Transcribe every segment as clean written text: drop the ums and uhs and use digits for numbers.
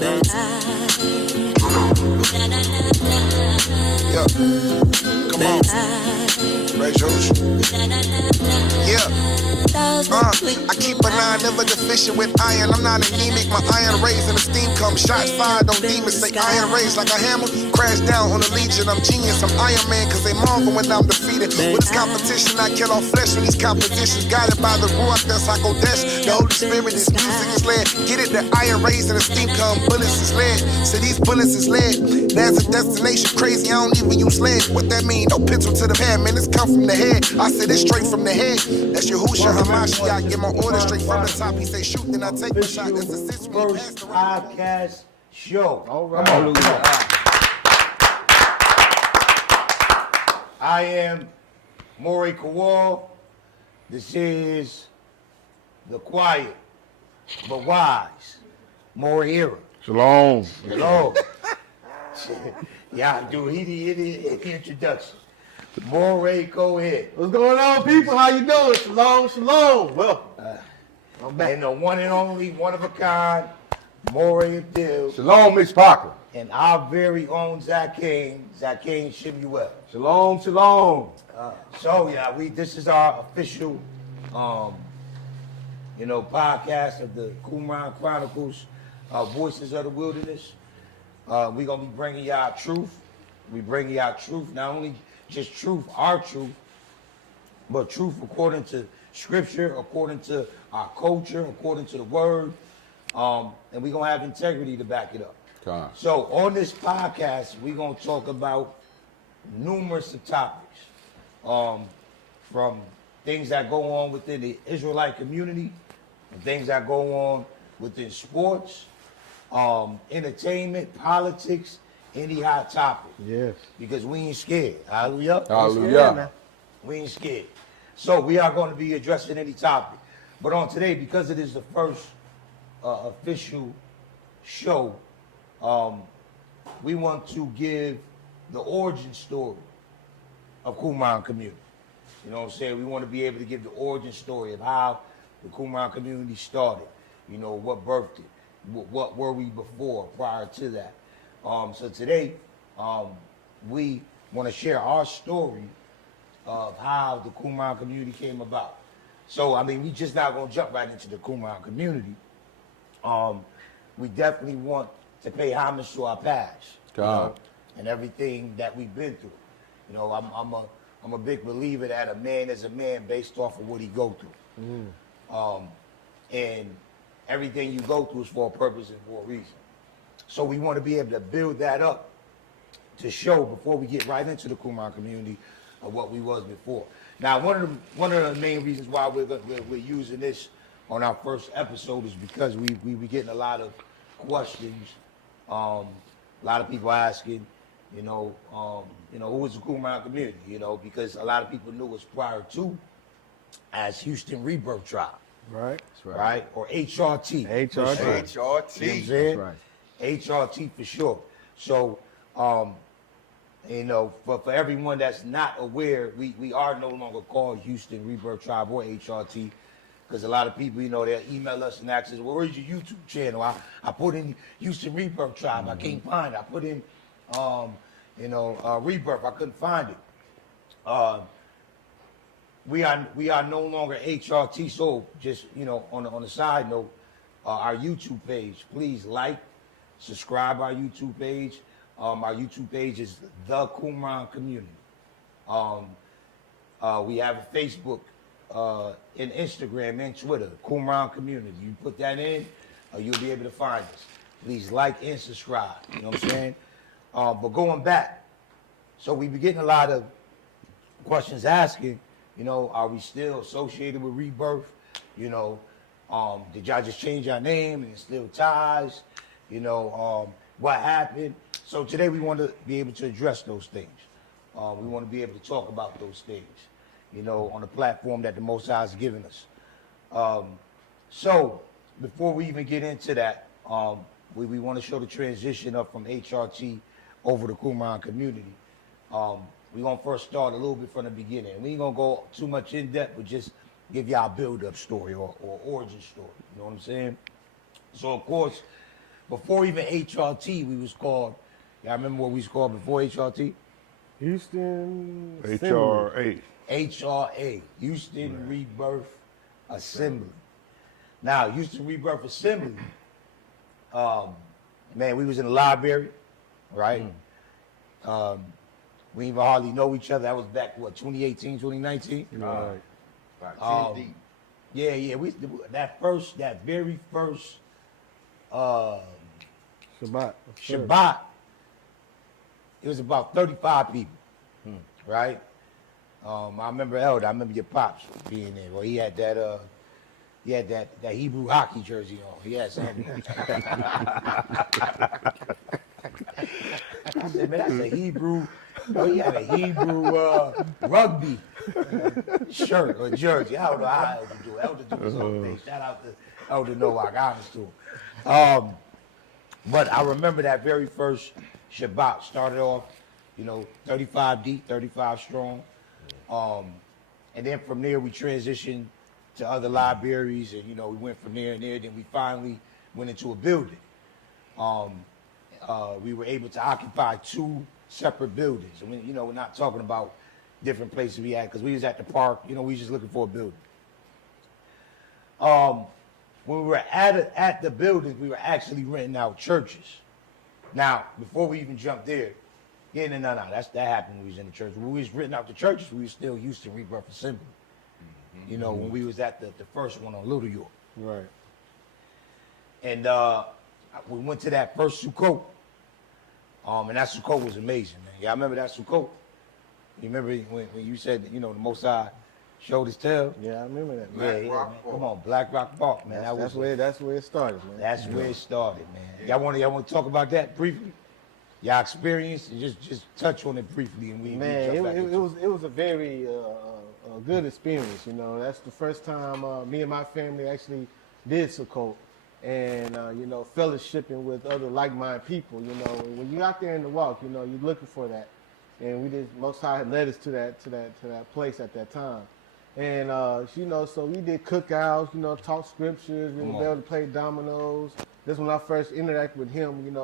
Yeah. Come on. Raise yours. Yeah. I keep a 9, never deficient with iron. I'm not anemic, my iron raised and the steam comes. Shots fired on demons, say iron raised like a hammer. Crash down on the legion, I'm genius, I'm Iron Man, cause they marvel when I'm defeated. With this competition, I kill all flesh with these compositions. Guided by the Ruach, that's I go dash. The Holy Spirit, this music is led. Get it, the iron raised and the steam come. Bullets is lead, so these bullets is lead. There's a destination, crazy, I don't even use lead. What that mean? No pencil to the head, man, this come from the head. I said it's straight from the head. That's Yahushua Hamashi, I get my order straight from the top. He say shoot, then I take the shot. That's the system. First podcast show. All right. I am Maury Kowal. This is the quiet but wise Maury era. Shalom. Hello. Yeah, dude, he did the introduction. Maury, go ahead. What's going on, people? How you doing? Shalom, shalom. Welcome. I'm back. And the one and only, one of a kind, Maury Abdil. Shalom, Miss Parker. And our very own Zakane Shimuel. Shalom, shalom. So yeah, this is our official, podcast of the Qumran Chronicles, Voices of the Wilderness. We're gonna be bringing y'all truth. We bring y'all truth, not only just truth, our truth, but truth according to Scripture, according to our culture, according to the Word, and we're gonna have integrity to back it up. God. So on this podcast, we're gonna talk about numerous of topics, from things that go on within the Israelite community, and things that go on within sports, entertainment, politics, any hot topic. Yes. Because we ain't scared. Hallelujah. Hallelujah. We ain't scared. So we are going to be addressing any topic. But on today, because it is the first official show, we want to give the origin story of Qumran community. You know what I'm saying? We want to be able to give the origin story of how the Qumran community started. You know, what birthed it. What were we before, prior to that? So today, we want to share our story of how the Qumran community came about. So, I mean, we just not going to jump right into the Qumran community. We definitely want to pay homage to our past, and everything that we've been through. You know, I'm a big believer that a man is a man based off of what he go through. And everything you go through is for a purpose and for a reason. So we want to be able to build that up to show before we get right into the Qumran community of what we was before. Now, one of the main reasons why we're using this on our first episode is because we be getting a lot of questions, a lot of people asking, who is the Qumran community? Because a lot of people knew us prior to as Houston Rebirth Tribe. Right. That's Right? Or HRT. HRT. You know what I'm saying? That's right. HRT for sure. So, for everyone that's not aware, we are no longer called Houston Rebirth Tribe or HRT, because a lot of people, they'll email us and ask us, well, where's your YouTube channel? I put in Houston Rebirth Tribe, I can't find it. I put in, Rebirth, I couldn't find it. We are no longer HRT, so just, on the side note, our YouTube page, please like, subscribe our YouTube page. Our YouTube page is The Qumran Community. We have a Facebook, and Instagram, and Twitter, Qumran Community. You put that in, you'll be able to find us. Please like and subscribe, you know what I'm saying? But going back, so we be getting a lot of questions asking, are we still associated with Rebirth? Did y'all just change our name and still ties? What happened? So today we want to be able to address those things. We want to be able to talk about those things, on the platform that the Most High has given us. So before we even get into that, we want to show the transition up from HRT over to Qumran community. We're going to first start a little bit from the beginning. We ain't going to go too much in depth, but just give y'all a build-up story or origin story. You know what I'm saying? So, of course, before even HRT, we was called. Y'all remember what we was called before HRT? Houston HRA. HRA, Houston Rebirth Assembly. Now, Houston Rebirth Assembly, man, we was in the library, right? We even hardly know each other. That was back, 2018, 2019? Right. About 10 deep. Yeah, that very first Shabbat. it was about 35 people, right? I remember Elder, I remember your pops being there. Well, he had that Hebrew hockey jersey on. He had something. I said, man, that's a Hebrew. Oh, he had a Hebrew rugby shirt or jersey. I don't know how Elder do it. Elder do his own thing. Shout out to Elder Nowak, honest to him. But I remember that very first Shabbat started off, 35 deep, 35 strong. And then from there we transitioned to other libraries, and we went from there and there. Then we finally went into a building. We were able to occupy 2 separate buildings. I mean, we're not talking about different places we had, because we was at the park. We was just looking for a building. When we were at the buildings, we were actually renting out churches. Now, before we even jumped there, no, that happened when we was in the church. When we was renting out the churches, we was still Houston Rebirth Assembly. When we was at the first one on Little York. Right. And we went to that first Sukkot. And that Sukkot was amazing, man. Y'all remember that Sukkot? You remember when you said, the Most High showed his tail? Yeah, I remember that. Man. Man. Come on, Black Rock Park, man. That's where it started, man. That's where it started, man. Y'all want to talk about that briefly? Y'all experience, and just touch on it briefly, and we it was a very good experience. That's the first time me and my family actually did Sukkot, and fellowshipping with other like-minded people. When you're out there in the walk, you're looking for that, and Most High had led us to that place at that time, and so we did cookouts, talk scriptures, we were able to play dominoes. That's when I first interacted with him,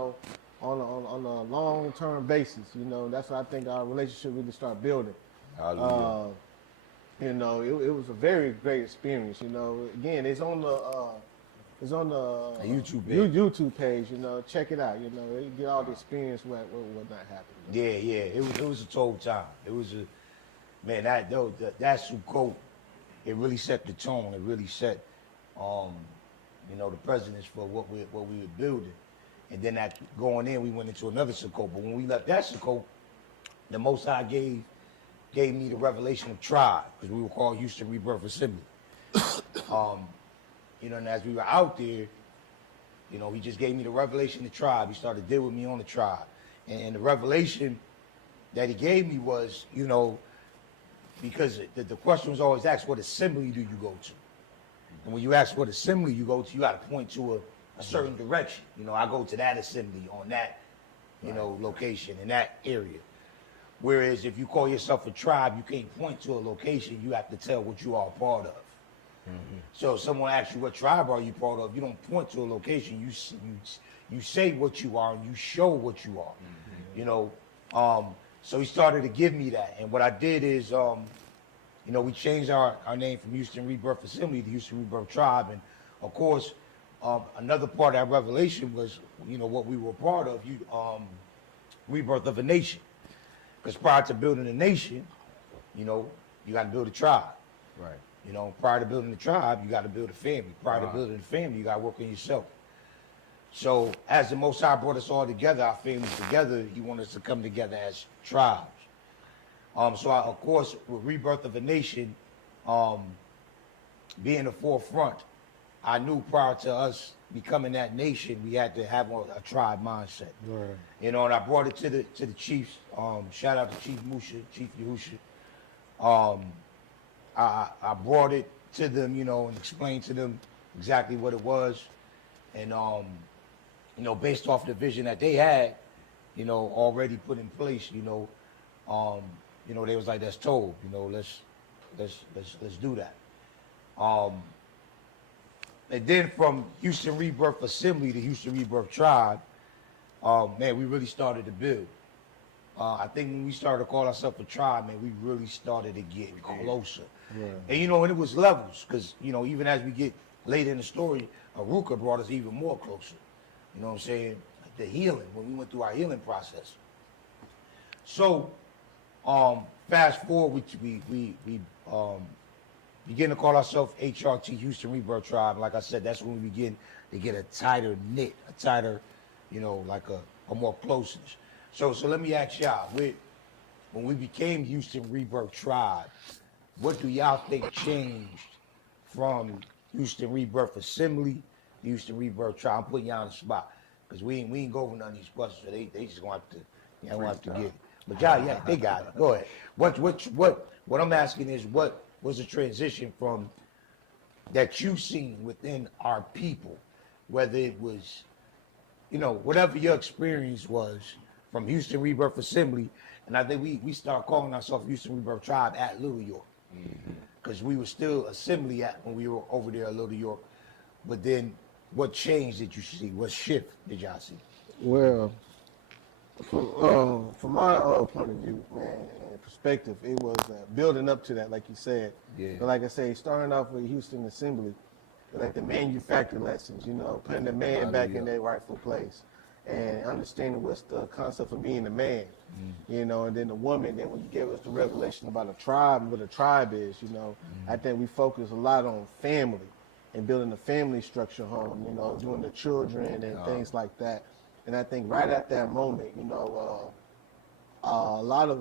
on a long-term basis. That's why I think our relationship really started building. Hallelujah. It was a very great experience. Again, it's on the YouTube page. Check it out. You get all the experience what not happening. Yeah. It was a total time. It was that Sukkot, it really set the tone. It really set the precedence for what we were building. And then going in, we went into another Sukkot. But when we left that Sukkot, the Most High gave me the revelation of tribe, because we were called Houston Rebirth Assembly. And as we were out there, he just gave me the revelation of tribe. He started dealing with me on the tribe. And the revelation that he gave me was, because the question was always asked, what assembly do you go to? And when you ask what assembly you go to, you got to point to a certain direction. I go to that assembly on that, location in that area. Whereas if you call yourself a tribe, you can't point to a location. You have to tell what you are a part of. So if someone asks you what tribe are you part of, you don't point to a location. You say what you are and you show what you are. So he started to give me that, and what I did is, we changed our name from Houston Rebirth Assembly to Houston Rebirth Tribe, and of course. Another part of that revelation was, what we were part of, rebirth of a nation. Because prior to building a nation, you got to build a tribe. Right. Prior to building a tribe, you got to build a family. Prior to building a family, you got to work on yourself. So as the Most High brought us all together, our families together, he wanted us to come together as tribes. Of course, with Rebirth of a Nation being the forefront, I knew prior to us becoming that nation, we had to have a tribe mindset. Right. And I brought it to the chiefs. Shout out to Chief Musha, Chief Yahusha. I brought it to them, and explained to them exactly what it was. And based off the vision that they had, already put in place, they was like, that's told, let's do that. And then from Houston Rebirth Assembly to Houston Rebirth Tribe, man, we really started to build. I think when we started to call ourselves a tribe, man, we really started to get closer. Yeah. And and it was levels, because even as we get later in the story, Aruka brought us even more closer. You know what I'm saying? Like the healing, when we went through our healing process. So, fast forward, we begin to call ourselves HRT, Houston Rebirth Tribe. Like I said, that's when we begin to get a tighter knit, a tighter, like a more closeness. So let me ask y'all, when we became Houston Rebirth Tribe, what do y'all think changed from Houston Rebirth Assembly, Houston Rebirth Tribe? I'm putting y'all on the spot, because we ain't go over none of these questions, so they just gonna have to get it. But y'all, yeah, they got it. Go ahead. What I'm asking is, what was the transition from that you seen within our people, whether it was, whatever your experience was from Houston Rebirth Assembly, and I think we start calling ourselves Houston Rebirth Tribe at Little York, because we were still Assembly when we were over there at Little York. But then, what change did you see? What shift did y'all see? Well, from my point of view, man, and perspective, it was building up to that, like you said. Yeah. But like I say, starting off with Houston Assembly, like the manufactured lessons, putting the man back in their rightful place, and understanding what's the concept of being a man, and then the woman. Then when you gave us the revelation about a tribe and what a tribe is, I think we focus a lot on family and building a family structure home, doing the children and things like that. And I think right at that moment, a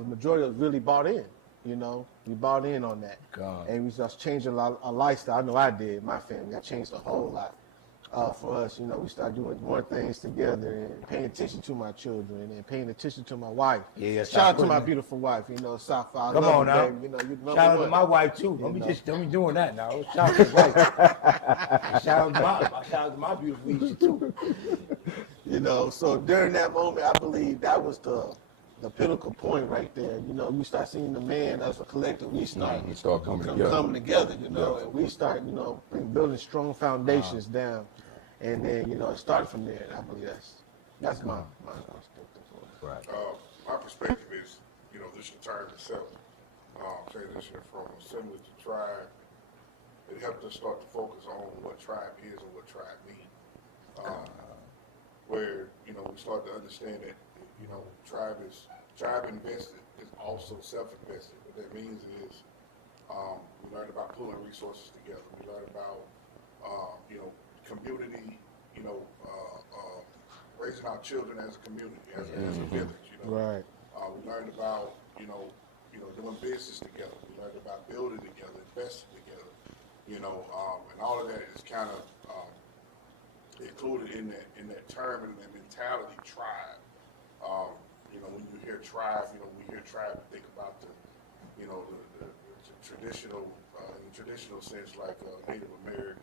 majority of us really bought in. We bought in on that. God. And we just changed our lifestyle. I know I did, my family. I changed a whole lot. For us, we started doing more things together and paying attention to my children and paying attention to my wife. Yeah, Shout out to my beautiful wife, Safa. I Come love on you, now. baby. Shout out to my wife too. Don't be doing that now. Shout out to the wife. Shout out to my beautiful Isha too. So during that moment, I believe that was the pinnacle point right there. You start seeing the man as a collective. We start coming together. And we start, building strong foundations down. And then, it started from there. And I believe that's my perspective. Right. My perspective is, this entire itself, transition from assembly to tribe, it helped us start to focus on what tribe is and what tribe means. Where, we start to understand that, tribe invested is also self-invested. What that means is, we learned about pulling resources together. We learned about, community, raising our children as a community, as a village, Right. We learned about, doing business together. We learned about building together, investing together, and all of that is kind of included in that term and that mentality, tribe. When you hear tribe, we hear tribe and think about the traditional, in the traditional sense, like Native Americans,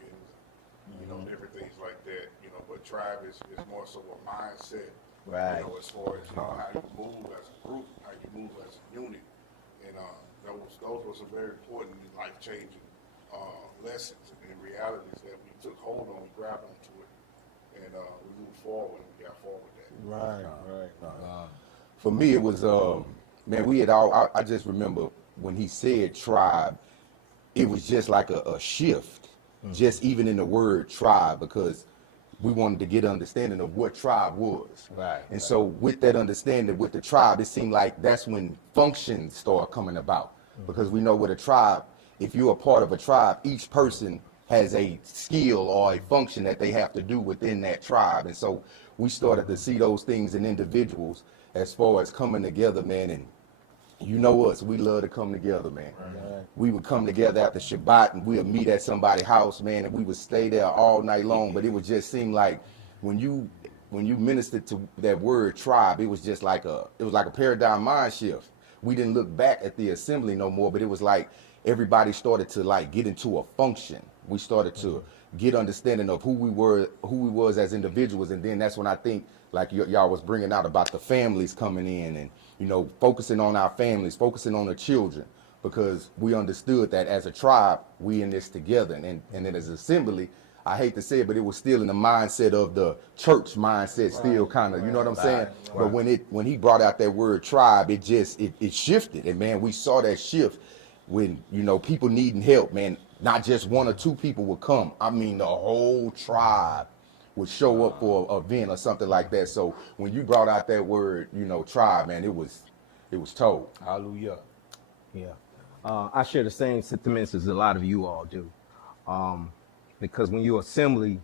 different things like that. But tribe is more so a mindset. Right. As far as how you move as a group, how you move as a unit, and those were some very important and life-changing lessons and realities that we took hold on, we grabbed onto it, and we moved forward and we got forward with that. Right. For me, it was, man, we had I just remember when he said tribe, it was just like a shift, just even in the word tribe, because we wanted to get an understanding of what tribe was. Right. And so with that understanding with the tribe, it seemed like that's when functions start coming about. Because we know with a tribe, if you're a part of a tribe, each person has a skill or a function that they have to do within that tribe. And so we started to see those things in individuals as far as coming together, man. And us, we love to come together, man. Right. We would come together after Shabbat and we would meet at somebody's house, man, and we would stay there all night long. But it would just seem like when you ministered to that word tribe, it was just like a paradigm mind shift. We didn't look back at the assembly no more, but it was like everybody started to like get into a function. We started to get understanding of who we was as individuals, and then that's when I think like y'all was bringing out about the families coming in and focusing on our families, focusing on the children, because we understood that as a tribe we in this together, and then as assembly, I hate to say it, but it was still in the mindset of the church mindset, still kind of, you know what I'm saying? But when he brought out that word tribe, it just it shifted, and man, we saw that shift when, you know, people needing help, man. Not just one or two people would come. I mean, the whole tribe would show up for an event or something like that. So when you brought out that word, you know, tribe, man, it was told. Hallelujah. Yeah. I share the same sentiments as a lot of you all do. Because when you assembly,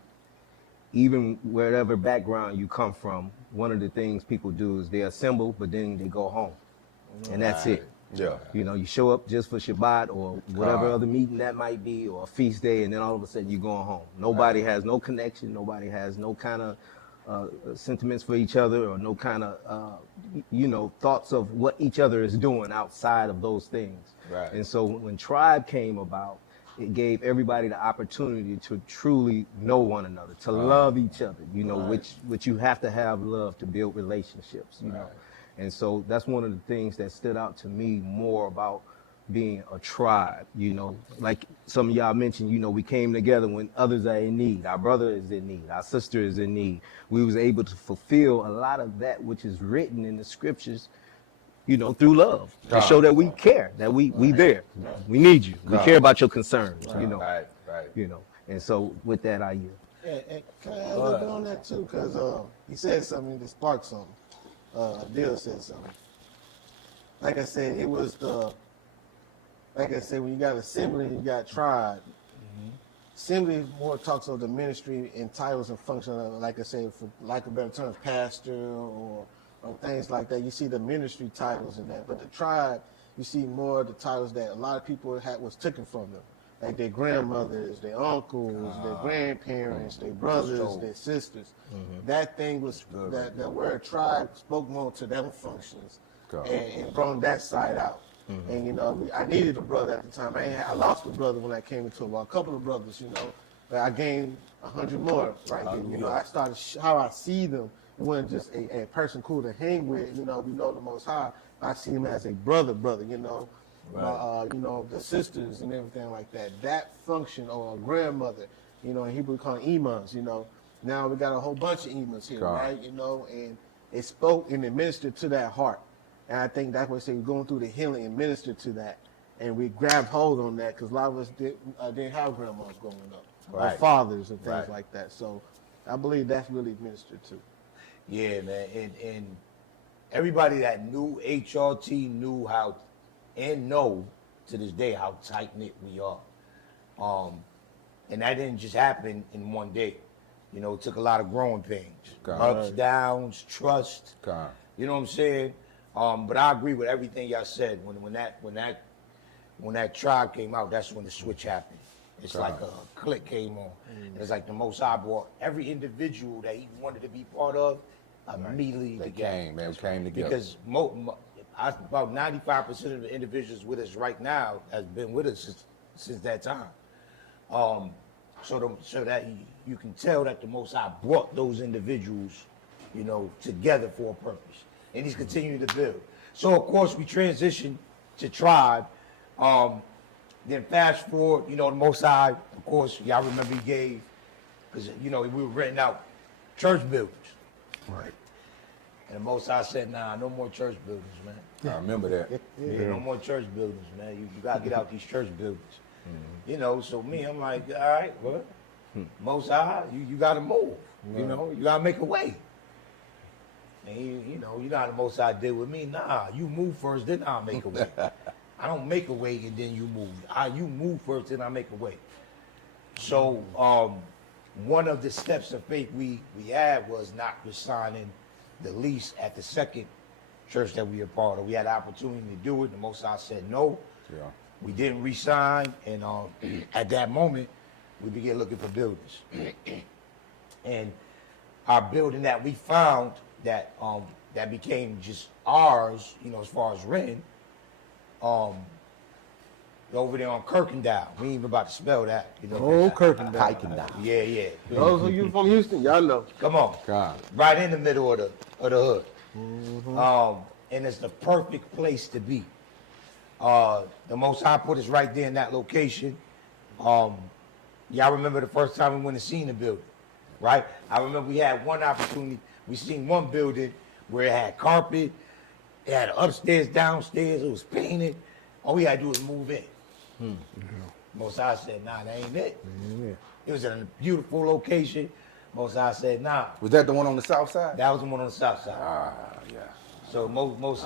even wherever background you come from, one of the things people do is they assemble, but then they go home. And that's it. Yeah. You know, you show up just for Shabbat or whatever other meeting that might be, or a feast day, and then all of a sudden you're going home. Nobody has no connection. Nobody has no kind of sentiments for each other, or no kind of, you know, thoughts of what each other is doing outside of those things. Right. And so when Tribe came about, it gave everybody the opportunity to truly know one another, to love each other, you know, which you have to have love to build relationships, you know. And so that's one of the things that stood out to me more about being a tribe, you know. Like some of y'all mentioned, you know, we came together when others are in need. Our brother is in need. Our sister is in need. We was able to fulfill a lot of that which is written in the scriptures, you know, through love, to show that we care, that we there. We need you. We care about your concerns, you know. Right. You know. And so with that, I yield. And can I add a little bit on that too? Because he said something that sparked something. Dill said something. Like I said, it was like I said, when you got assembly, you got tribe. Assembly more talks of the ministry and titles and function, like I said, for lack of better terms, pastor or things like that. You see the ministry titles in that. But the tribe, you see more of the titles that a lot of people was taken from them. Like their grandmothers, their uncles, their grandparents, their brothers, their sisters. That thing was, that word tribe spoke more to them functions and brought that side out. And, you know, I needed a brother at the time. I lost a brother when I came into it. Well, a couple of brothers, you know, but I gained 100 more right then. You know, I started, how I see them, it wasn't just a person cool to hang with. You know, we know the Most High. I see him as a brother, you know. You know, the sisters and everything like that. That function, or a grandmother, you know, in Hebrew we call them imams, you know. Now we got a whole bunch of imams here, right? You know, and it spoke and it ministered to that heart. And I think that's what I say, we're going through the healing and minister to that. And we grabbed hold on that because a lot of us didn't have grandmas growing up, or fathers and things like that. So I believe that's really ministered to. Yeah, man. And everybody that knew HRT knew how, and know to this day how tight-knit we are. And that didn't just happen in one day. You know, it took a lot of growing pains. Ups, downs, trust. You know what I'm saying? But I agree with everything y'all said. When that tribe came out, that's when the switch happened. It's like a click came on. It's like the Most High brought every individual that he wanted to be part of immediately together. Came together. Because about 95% of the individuals with us right now has been with us since that time. So that you can tell that the Most High brought those individuals, you know, together for a purpose. And he's continuing to build. So, of course, we transitioned to tribe. Then fast forward, you know, the Most High, of course, y'all remember he gave, because, you know, we were renting out church buildings. Right. And the Most High said, nah, no more church buildings, man. I remember that. Yeah, no more church buildings, man. You got to get out these church buildings. You know, so me, I'm like, all right, well, Most High, you got to move. You know, you got to make a way. And you know how the Most High did with me. Nah, you move first, then I'll make a way. I don't make a way and then you move. You move first, then I make a way. So one of the steps of faith we had was not resigning the lease at the second church that we were part of. We had the opportunity to do it. The Most High said no. Yeah. We didn't resign, and at that moment, we began looking for buildings. And our building that we found that that became just ours, you know, as far as renting, over there on Kirkendall. We ain't even about to spell that, you know. Oh, Kirkendall. Yeah. Those of you from Houston, y'all know. Come on. Right in the middle of the hood. And it's the perfect place to be. The Most High put us right there in that location. Y'all remember the first time we went and seen the building, right? I remember we had one opportunity. We seen one building where it had carpet, it had upstairs, downstairs, it was painted. All we had to do was move in. Most I said, nah, that ain't it. It was in a beautiful location. Most I said, nah. Was that the one on the south side? That was the one on the south side. Ah, yeah. So most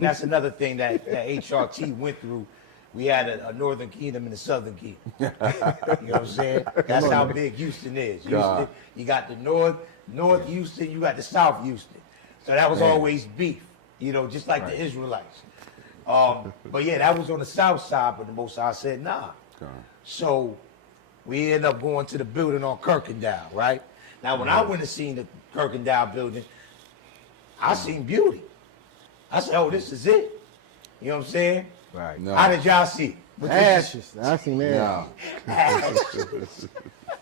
that's another thing that HRT went through. We had a northern kingdom and a southern kingdom. You know what I'm saying? That's how big Houston is. Houston, you got the north Houston, you got the south Houston. So that was always beef, you know, just like the Israelites. But yeah, that was on the south side, but the Most High said, nah. So we ended up going to the building on Kirkendall, right? Now, when I went and seen the Kirkendall building, I seen beauty. I said, oh, this is it. You know what I'm saying? Right. No. How did y'all see it? Ashes. I seen that. No. Ashes.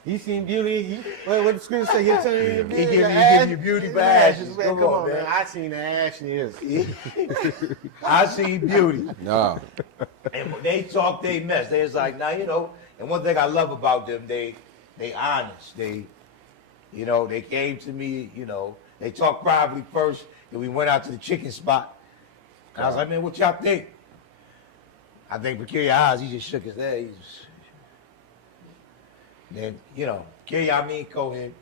He seen beauty. What the scripture say? He'll turn you beauty. He give you beauty for ashes. ashes. Man, come on, man. I seen the ashes. I seen beauty. No. And when they talk, they mess. They was like, now, you know, and one thing I love about them, they honest. They, you know, they came to me, you know, they talked privately first, and we went out to the chicken spot. And I was like, man, what y'all think? I think Peculiar Eyes, he just shook his head. Then, you know, Peculiar Cohen,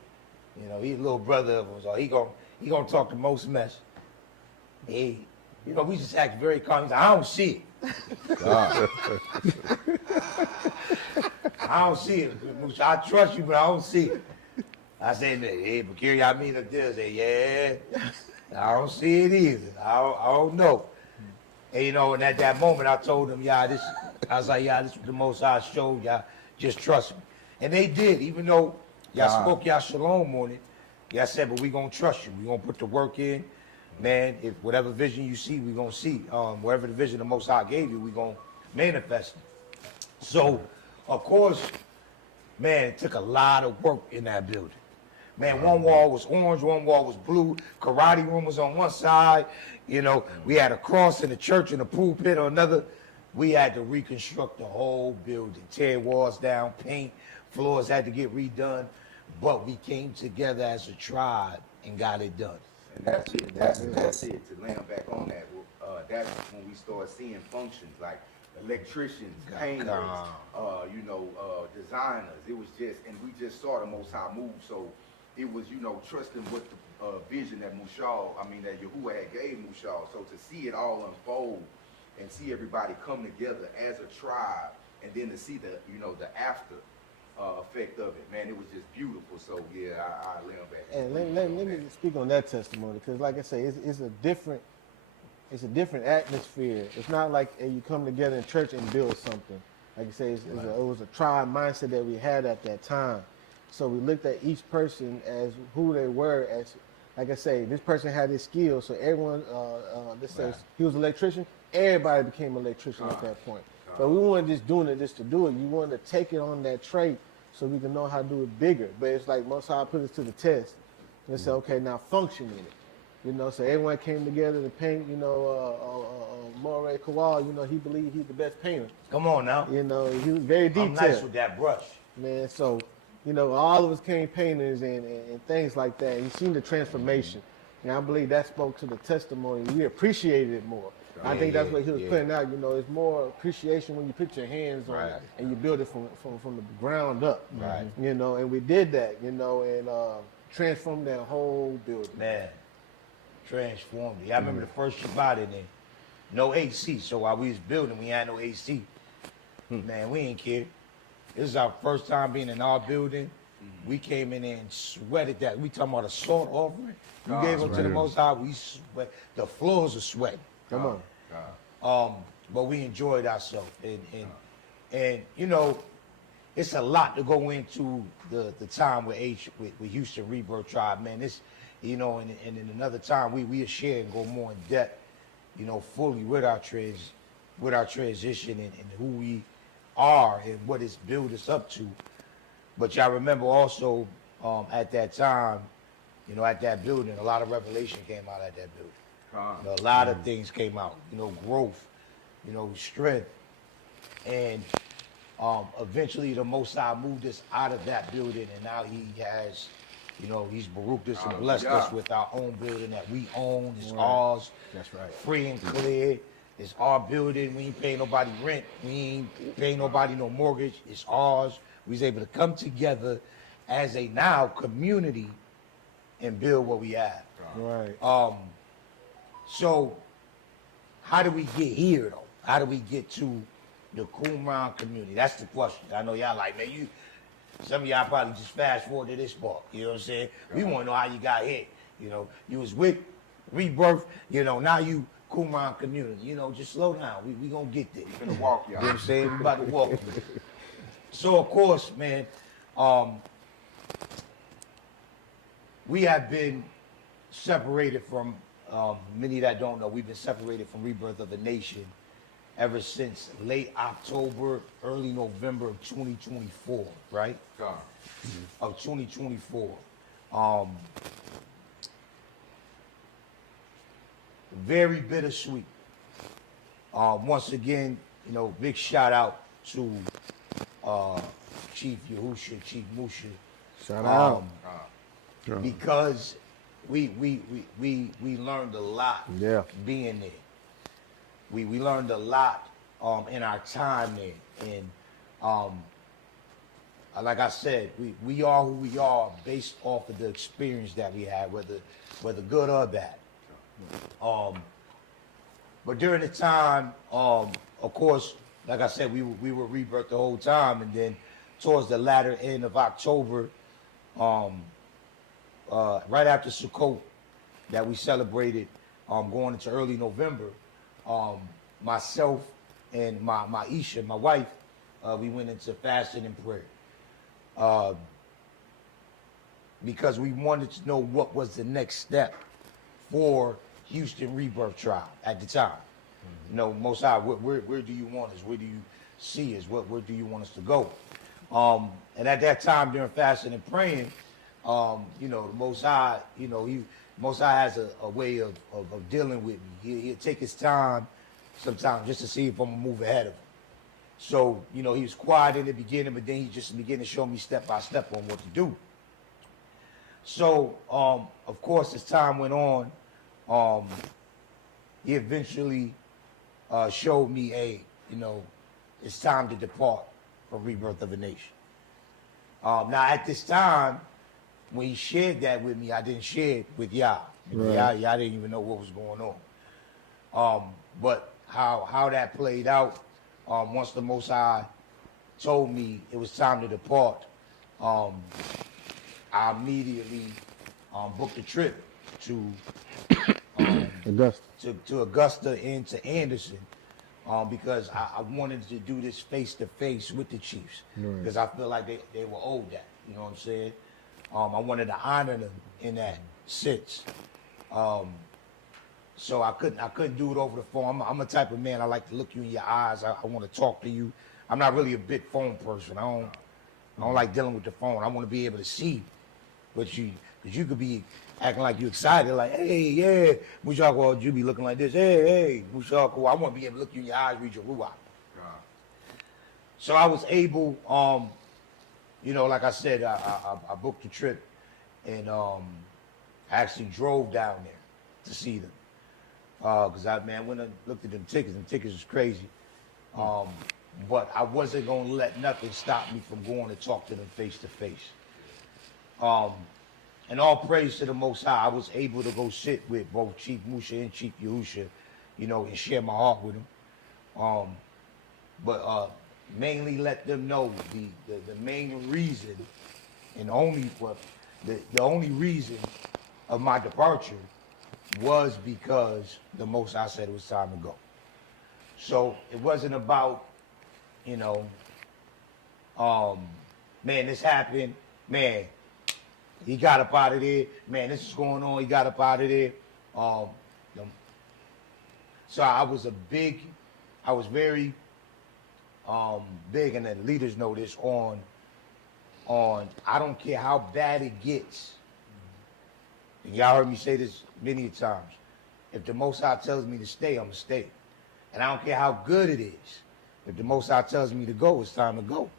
you know, he's a little brother of us. So he gonna talk the most mess. He, you know, we just act very calm. He's like, I don't see it. I don't see it. I trust you, but I don't see it. I said, hey, Peculiar look this. I say, yeah, I don't see it either. I don't know. And, you know, and at that moment, I told them, I was like, this was the Most High showed, y'all just trust me. And they did, even though y'all spoke y'all shalom on it, y'all said, but we gonna trust you. We gonna put the work in. Man, if whatever vision you see, we gonna see. Whatever the vision the Most High gave you, we gonna manifest it. So, of course, man, it took a lot of work in that building. Man, one wall was orange, one wall was blue. Karate room was on one side. You know, we had a cross in the church and a pulpit on another. We had to reconstruct the whole building, tear walls down, paint, floors had to get redone. But we came together as a tribe and got it done. And that's it. That's it. To land back on that, that's when we start seeing functions like electricians, painters, you know, designers. It was just, and we just saw the Most High move. So it was, you know, trusting what the vision that that Yahuwah had gave Mushal. So to see it all unfold and see everybody come together as a tribe, and then to see the, you know, the after effect of it, man, it was just beautiful. So yeah, I lay on back. And let me speak on that testimony, because like I say, it's a different atmosphere. It's not like you come together in church and build something. Like I say, it was a tribe mindset that we had at that time. So we looked at each person as who they were. As like I say, this person had his skills. So everyone, let's say he was an electrician. Everybody became an electrician at that point. But we weren't just doing it just to do it. You wanted to take it on that trait so we can know how to do it bigger. But it's like Most High put us to the test. And say, okay, now function in it. You know, so everyone came together to paint. You know, Moray Kowal, you know, he believed he's the best painter. Come on now. You know, he was very detailed. I'm nice with that brush. Man, so, you know, all of us came painters and things like that. You seen the transformation. And I believe that spoke to the testimony. We appreciated it more. I think that's what he was putting out. You know, it's more appreciation when you put your hands on it and you build it from the ground up. Right. You know, and we did that, you know, and transformed that whole building. Man, transformed it. I remember the first Shabbat in there. No AC. So while we was building, we had no AC. Man, we ain't care. This is our first time being in our building. We came in there and sweated that. We talking about a salt offering. We gave them to the Most High. We sweat. The floors are sweating. Come on. But we enjoyed ourselves. And you know, it's a lot to go into the time with Houston Rebirth Tribe, man. This, you know, and in another time we share and go more in depth, you know, fully with our transition and who we are and what it's built us up to. But y'all remember also at that time, you know, at that building, a lot of revelation came out at that building. You know, a lot of things came out, you know, growth, you know, strength. And Eventually, the Most High moved us out of that building, and now He has, He's baruched us and blessed us with our own building that we own. It's ours. That's right. Free and clear. It's our building. We ain't paying nobody rent. We ain't paying nobody no mortgage. It's ours. We was able to come together as a now community and build what we have. Right. So how do we get here though? How do we get to the Qumran community? That's the question. I know y'all like, man, some of y'all probably just fast forward to this part. You know what I'm saying? We want to know how you got here. You was with Rebirth, now you Qumran community. Just slow down. We gonna get there. We're gonna walk, y'all. You know what I'm saying? We about to walk. So of course, man, we have been separated from, many that don't know, we've been separated from Rebirth of the Nation ever since late October, early November of 2024, right? God. Of 2024. Very bittersweet. Once again, big shout out to Chief Yahusha, Chief Musha. Shout out. Because we learned a lot being there. We learned a lot in our time there. And like I said, we are who we are based off of the experience that we had, whether good or bad. But during the time, of course, like I said, we were Rebirth the whole time, and then towards the latter end of October, right after Sukkot that we celebrated, going into early November, myself and my Isha, my wife, we went into fasting and prayer. Because we wanted to know what was the next step for Houston Rebirth trial at the time. Most High, where do you want us? Where do you see us? Where do you want us to go? And at that time during fasting and praying, the Most High, Most High has a way of dealing with me. He'll take his time sometimes just to see if I'm gonna move ahead of him. So, he was quiet in the beginning, but then he just began to show me step by step on what to do. So, of course, as time went on, he eventually showed me, it's time to depart from Rebirth of a Nation. Now, at this time, when he shared that with me, I didn't share it with y'all. Y'all didn't even know what was going on. But how that played out, once the Most High told me it was time to depart, I immediately booked a trip to Augusta and to Anderson, because I wanted to do this face-to-face with the Chiefs, because I feel like they were owed that, you know what I'm saying? I wanted to honor them in that sense. So I couldn't do it over the phone. I'm a type of man, I like to look you in your eyes. I want to talk to you. I'm not really a big phone person. I don't like dealing with the phone. I want to be able to see what you, because you could be acting like you excited, like, hey, yeah, Mushako, you be looking like this, hey, Mushako. I want to be able to look you in your eyes, read your ruach. So I was able, like I said, I booked a trip and actually drove down there to see them. Because I went and looked at them tickets was crazy. But I wasn't going to let nothing stop me from going to talk to them face to face. And all praise to the Most High, I was able to go sit with both Chief Musha and Chief Yahusha, and share my heart with them. But mainly let them know the main reason and the only reason of my departure was because the Most High said it was time to go. So it wasn't about, man, this happened, man, he got up out of there, man, this is going on, he got up out of there. So I was very big, and the leaders know this, on I don't care how bad it gets. And y'all heard me say this many times. If the Most High tells me to stay, I'm going to stay. And I don't care how good it is. If the Most High tells me to go, it's time to go.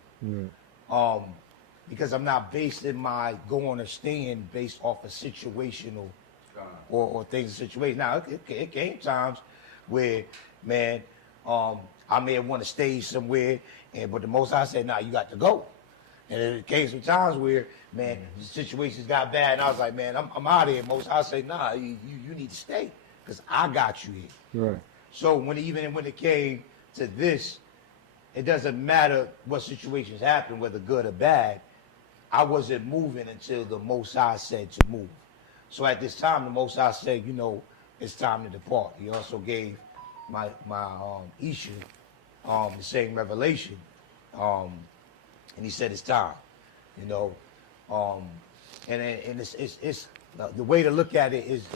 Because I'm not basing my going or staying based off of situational or things in situation. Now, it came times where, man, I may have want to stay somewhere, but the Most High said, nah, you got to go. And it came some times where, man, the situations got bad, and I was like, man, I'm out of here. Most High say, nah, you need to stay, because I got you here. Right. So when it came to this, it doesn't matter what situations happen, whether good or bad. I wasn't moving until the Most High said to move. So at this time, the Most High said, it's time to depart. He also gave my issue the same revelation, and he said it's time, and it's the way to look at it is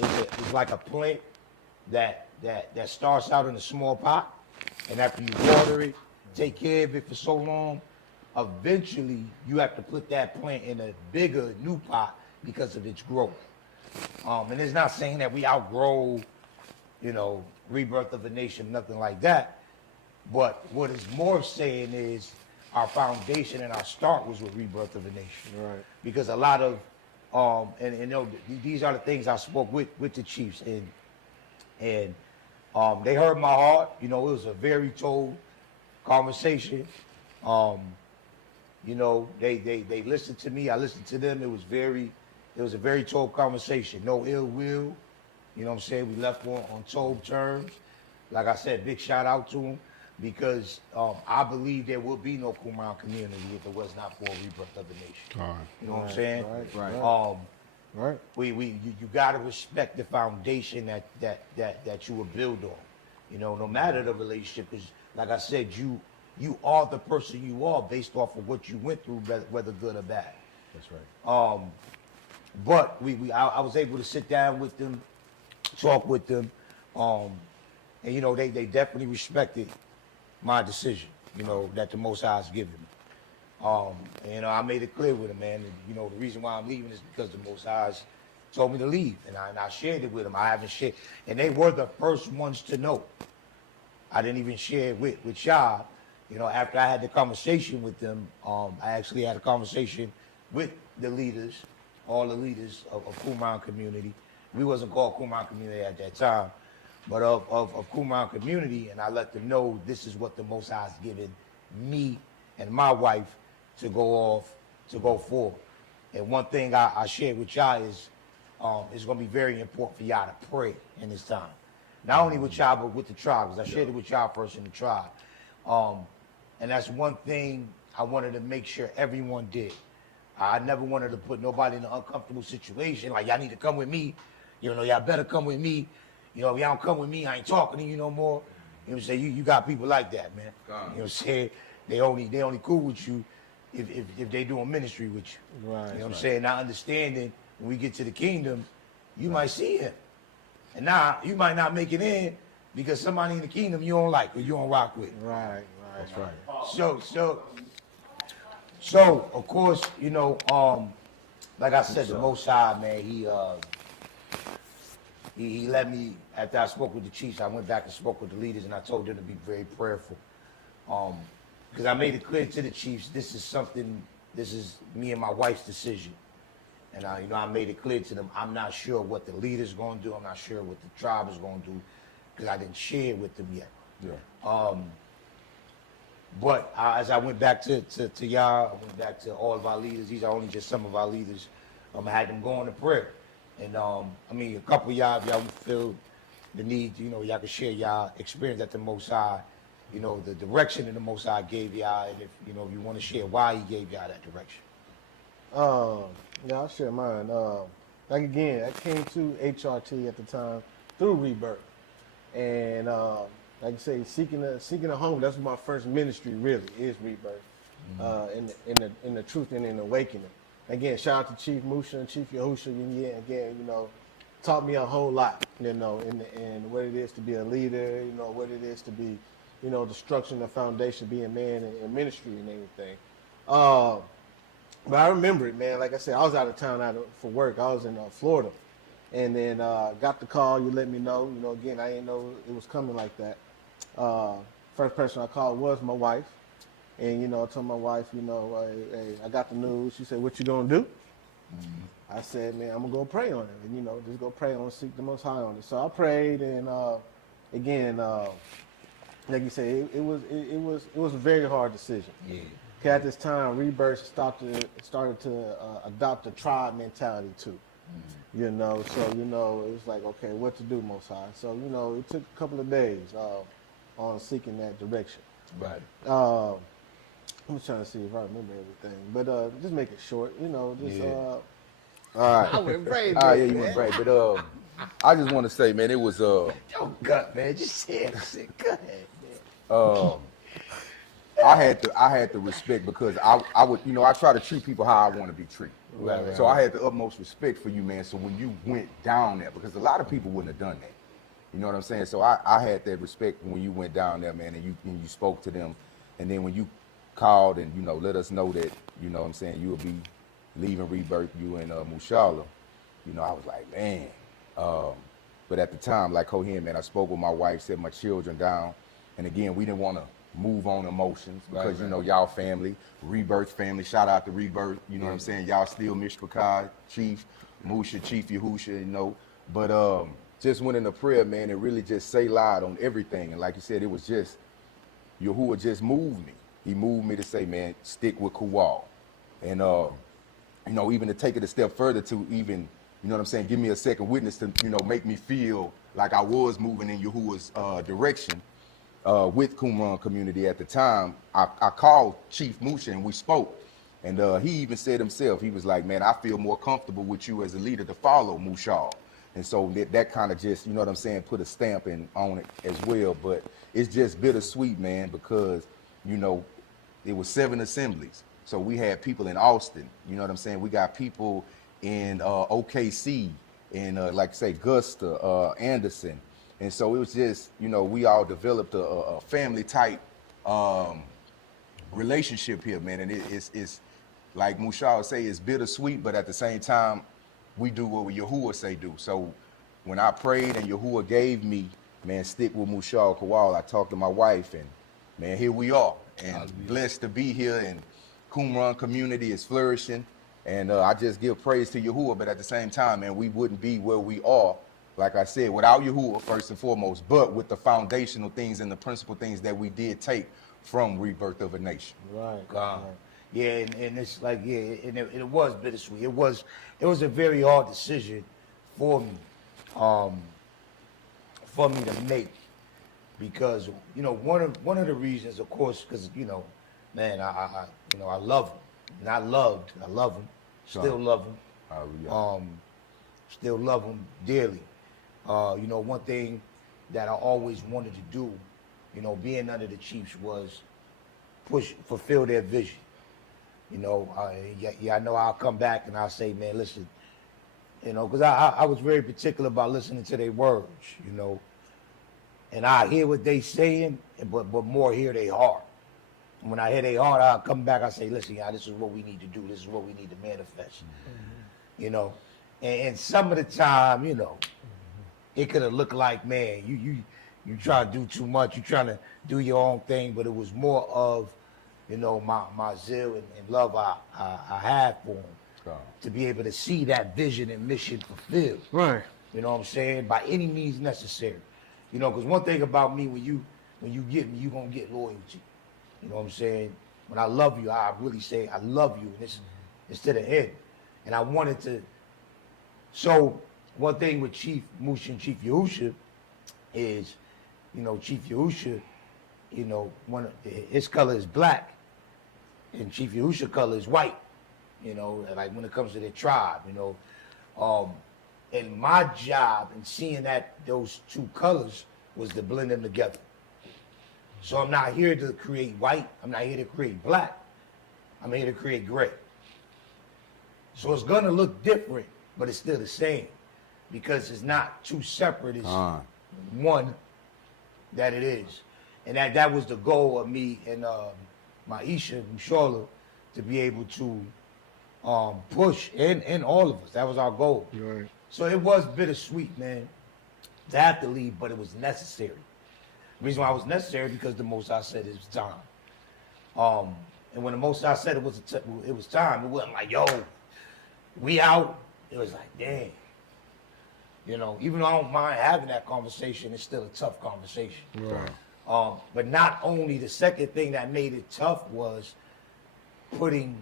like a plant that starts out in a small pot, and after you water it, take care of it for so long, eventually you have to put that plant in a bigger new pot because of its growth. And it's not saying that we outgrow, Rebirth of a Nation, nothing like that. But what it's more saying is our foundation and our start was with Rebirth of a Nation. Right. Because a lot of, these are the things I spoke with the Chiefs, and they heard my heart. It was a very told conversation. They listened to me. I listened to them. It was a very told conversation. No ill will. You know what I'm saying? We left on told terms. Like I said, big shout out to them, because I believe there will be no Qumran community if it was not for Rebirth of the Nation. All right. You know what I'm saying? Right. Right. You gotta respect the foundation that you will build on. No matter the relationship, because like I said, you are the person you are based off of what you went through, whether good or bad. That's right. But I was able to sit down with them, talk with them, and they definitely respected my decision, that the Most High has given me. And I made it clear with them, man. And, the reason why I'm leaving is because the Most High told me to leave, and I shared it with them. I haven't shared, and they were the first ones to know. I didn't even share it with y'all. After I had the conversation with them, I actually had a conversation with the leaders, all the leaders of Qumran community. We wasn't called Qumran community at that time, but of Qumran community, and I let them know this is what the Most High has given me and my wife to go for. And one thing I shared with y'all is it's going to be very important for y'all to pray in this time. Not only with y'all, but with the tribe, because I shared it with y'all first in the tribe. And that's one thing I wanted to make sure everyone did. I never wanted to put nobody in an uncomfortable situation, like, y'all need to come with me. Y'all better come with me. If y'all don't come with me, I ain't talking to you no more. You know what I'm saying? You got people like that, man. You know what I'm saying? They only cool with you if they doing ministry with you. Right. You know what I'm saying? Now, understanding when we get to the kingdom, you might see him. And now you might not make it in because somebody in the kingdom you don't like or you don't rock with. Right. That's right. So of course, like I said, the Most High, man, he let me, after I spoke with the chiefs, I went back and spoke with the leaders, and I told them to be very prayerful. Because I made it clear to the chiefs, this is me and my wife's decision. And I made it clear to them, I'm not sure what the leader's going to do. I'm not sure what the tribe is going to do, because I didn't share it with them yet. Yeah. But as I went back to y'all, I went back to all of our leaders. These are only just some of our leaders. I had them going to prayer. And a couple of y'all feel the need, y'all can share y'all experience at the Most High, the direction that the Most High gave y'all, and if you want to share why he gave y'all that direction. Yeah, I'll share mine. Like again, I came to HRT at the time through Rebirth, and like I say, seeking a home. That's my first ministry. Really, is Rebirth, in the truth and in the awakening. Again, shout out to Chief Musha and Chief Yahusha. Again, taught me a whole lot. In what it is to be a leader. What it is to be, the structure and the foundation, being man in ministry and everything. But I remember it, man. Like I said, I was out of town for work. I was in Florida, and then got the call. You let me know. Again, I didn't know it was coming like that. First person I called was my wife. And, you know, I told my wife, you know, hey, I got the news. She said, what you gonna do? I said, man, I'm gonna go pray on it. And, you know, just go pray on it, seek the Most High on it. So I prayed, and again, like you said, it was a very hard decision. Yeah. 'Cause at this time, Rebirth started to adopt a tribe mentality too. You know, so, you know, it was like, okay, what to do, Most High? So, you know, it took a couple of days on seeking that direction. Right. I'm trying to see if I remember everything, but just make it short, you know, just, all right. I went brave, Yeah, you went brave. But I just want to say, man, it was Don't gut, man. Just say it. Go ahead, man. I had to respect, because I would, you know, I try to treat people how I want to be treated. Right. So I had the utmost respect for you, man. So when you went down there, because a lot of people wouldn't have done that. You know what I'm saying? So I had that respect when you went down there, man, and you spoke to them. And then when you called and, you know, let us know that, you know what I'm saying, you will be leaving Rebirth, you and Mushala, you know, I was like, man. But at the time, like Cohen, man, I spoke with my wife, set my children down. And again, we didn't want to move on emotions, because, you know, y'all family, Rebirth family, shout out to Rebirth, you know what I'm saying? Y'all still Mishpachah, Chief, Musha, Chief Yahusha, you know. But just went into prayer, man, and really just say loud on everything. And like you said, it was just, Yahuwah just moved me. He moved me to say, man, stick with Kowal. And, you know, even to take it a step further to even, you know what I'm saying, give me a second witness to, you know, make me feel like I was moving in Yahuwah's direction with Qumran community at the time. I called Chief Musha and we spoke. And he even said himself, he was like, man, I feel more comfortable with you as a leader to follow Mushal. And so that kind of just, you know what I'm saying, put a stamp on it as well. But it's just bittersweet, man, because, you know, it was 7 assemblies. So we had people in Austin, you know what I'm saying? We got people in OKC, and like I say, Gusta, Anderson. And so it was just, you know, we all developed a family type relationship here, man. And it's like Mushal say, it's bittersweet, but at the same time, we do what Yahuwah say do. So when I prayed and Yahuwah gave me, man, stick with Mushal Kowal, I talked to my wife, and man, here we are. And blessed to be here, and Qumran community is flourishing. And I just give praise to Yahuwah, but at the same time, man, we wouldn't be where we are, like I said, without Yahuwah first and foremost, but with the foundational things and the principal things that we did take from Rebirth of a Nation. right. God. Yeah, and it's like, yeah, and it was bittersweet. It was a very hard decision for me to make, because, you know, one of the reasons, of course, because, you know, man, I love him, and I love him, still love him, still love him dearly. You know, one thing that I always wanted to do, you know, being under the chiefs, was fulfill their vision. You know, I know I'll come back and I'll say, man, listen, you know, because I was very particular about listening to their words, you know, and I hear what they saying, but more hear their heart. And when I hear their heart, I'll come back, I say, listen, y'all, this is what we need to do. This is what we need to manifest, you know. And some of the time, you know, it could have looked like, man, you try to do too much. You trying to do your own thing, but it was more of, you know, my zeal and love I have for him, to be able to see that vision and mission fulfilled. Right. You know what I'm saying? By any means necessary. You know, because one thing about me, when you get me, you gonna get loyalty. You know what I'm saying? When I love you, I really say I love you, and it's to the end. And I wanted to. So one thing with Chief Musha and Chief Yahusha is, you know, Chief Yahusha, you know, his color is black, and Chief Yahusha color is white. You know, like when it comes to their tribe, you know. And my job in seeing that those two colors was to blend them together. So I'm not here to create white. I'm not here to create black. I'm here to create gray. So it's gonna look different, but it's still the same, because it's not two separate. It's one that it is. And that was the goal of me and Maisha, Mushala, to be able to push, and all of us. That was our goal. Right. So it was bittersweet, man, to have to leave, but it was necessary. The reason why it was necessary because the Most High said it was time. And when the Most High said it was time, it wasn't like, yo, we out. It was like, dang. You know, even though I don't mind having that conversation, it's still a tough conversation. Right. But not only, the second thing that made it tough was putting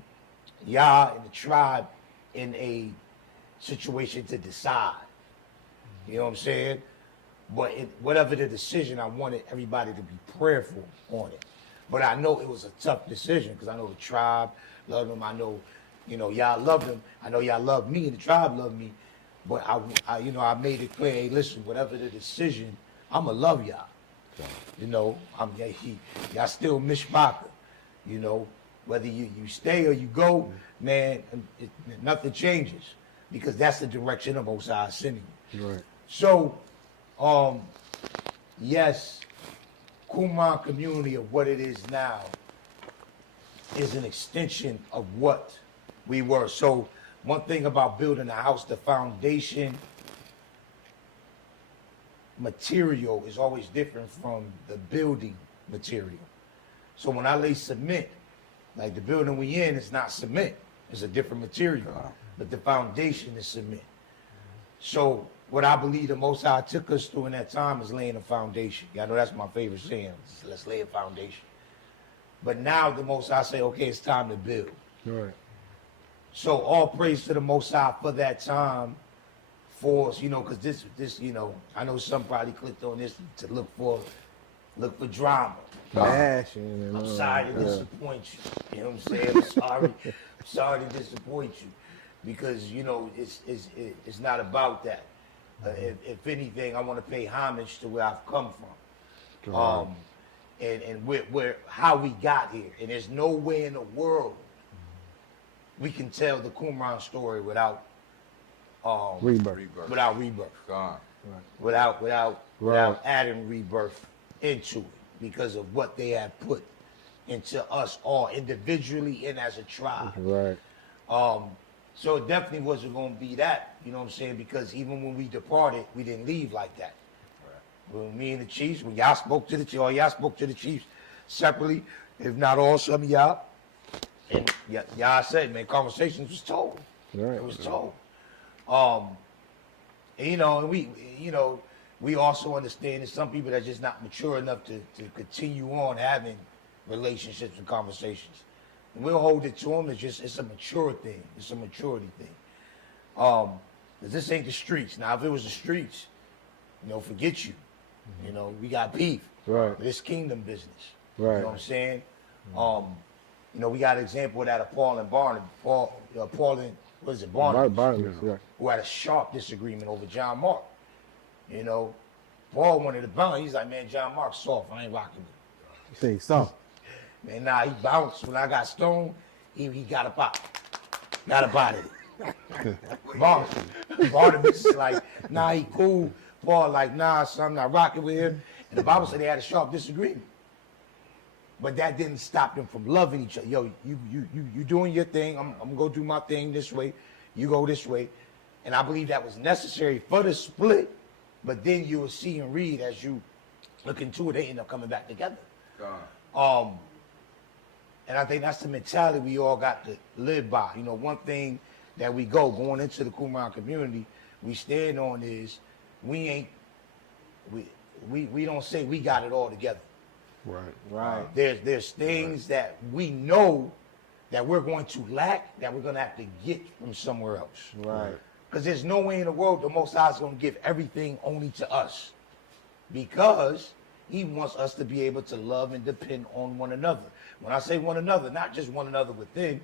Yah and the tribe in a situation to decide. You know what I'm saying? But whatever the decision, I wanted everybody to be prayerful on it. But I know it was a tough decision because I know the tribe loved them. I know, you know, y'all loved them. I know y'all loved me and the tribe loved me. But I you know, I made it clear, hey, listen, whatever the decision, I'ma love y'all. You know, y'all still mishpaka. You know, whether you stay or you go, man, nothing changes because that's the direction of Most High sending you. Right. So, yes, Qumran community of what it is now is an extension of what we were. So, one thing about building a house, the foundation material is always different from the building material. So when I lay cement, like the building we in is not cement, it's a different material, but the foundation is cement. So what I believe the Most High took us through in that time is laying a foundation. Y'all know that's my favorite saying, let's lay a foundation. But now the Most High say, okay, it's time to build. Right. So all praise to the Most High for that time, for us, you know, because this, you know, I know some probably clicked on this to look for drama. Bashing and I'm sorry to disappoint you. You know what I'm saying? I'm sorry to disappoint you, because you know it's not about that. If anything, I want to pay homage to where I've come from, and where how we got here. And there's no way in the world we can tell the Qumran story without Rebirth. without rebirth, Gone. without adding rebirth into it, because of what they have put into us all individually and as a tribe. Right. So it definitely wasn't going to be that, you know what I'm saying? Because even when we departed, we didn't leave like that. When me and the chiefs, when y'all spoke to the chiefs, or y'all spoke to the chiefs separately, if not all, some of y'all, and y'all said, man, conversations was told. Right. It was told. And, you know, and we also understand that some people that are just not mature enough to continue on having relationships and conversations. And we'll hold it to them. It's a mature thing. It's a maturity thing. 'Cause this ain't the streets. Now, if it was the streets, you know, forget you. You know, we got beef. Right. This kingdom business. Right. You know what I'm saying? You know, we got an example of that of Paul and Barnabas. Paul and, what is it, Barnabas? Barnabas, yeah. Who had a sharp disagreement over John Mark. You know, Paul wanted to bounce. He's like, man, John Mark's soft. I ain't rocking with him. You say soft. Man, nah, he bounced. When I got stoned, he got up out. Got up out of it. Barnabas is like, nah, he cool. Paul like, nah, son, I'm not rocking with him. And the Bible said they had a sharp disagreement. But that didn't stop them from loving each other. Yo, you doing your thing. I'm gonna go do my thing this way. You go this way. And I believe that was necessary for the split. But then you will see and read as you look into it, they end up coming back together. And I think that's the mentality we all got to live by. You know, one thing that we going into the Qumran community, we stand on is we don't say we got it all together. Right. There's things that we know that we're going to lack, that we're going to have to get from somewhere else. Right. Because there's no way in the world the Most High is going to give everything only to us. Because he wants us to be able to love and depend on one another. When I say one another, not just one another within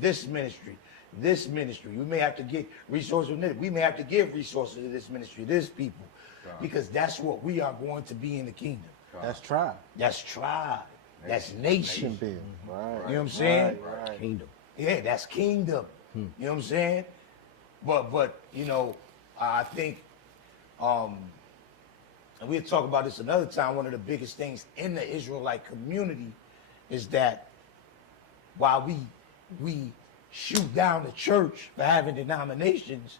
this ministry. We may have to get resources. We may have to give resources to this ministry, this people. Because that's what we are going to be in the kingdom. That's tribe. That's tribe. That's nation. Build. Right. You know what I'm saying? Right. Kingdom. Yeah, that's kingdom. You know what I'm saying? But you know, I think, and we'll talk about this another time, one of the biggest things in the Israelite community is that while we shoot down the church for having denominations,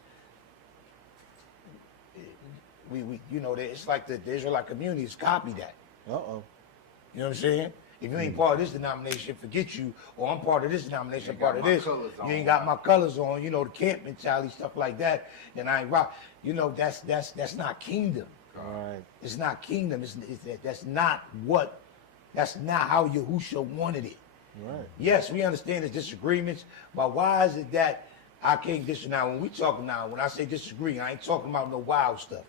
we you know, it's like the Israelite community has copied that. Uh-oh. You know what I'm saying? If you ain't part of this denomination, forget you. Or I'm part of this denomination, Ain't part got of my this. colors You on. ain't got my colors on. You know, the camp mentality, stuff like that. Then I ain't rock. You know, that's not kingdom. All right. It's not kingdom. That's not how Yahusha wanted it. Right. Yes, we understand there's disagreements, but why is it that I can't disagree? Now, when I say disagree, I ain't talking about no wild stuff.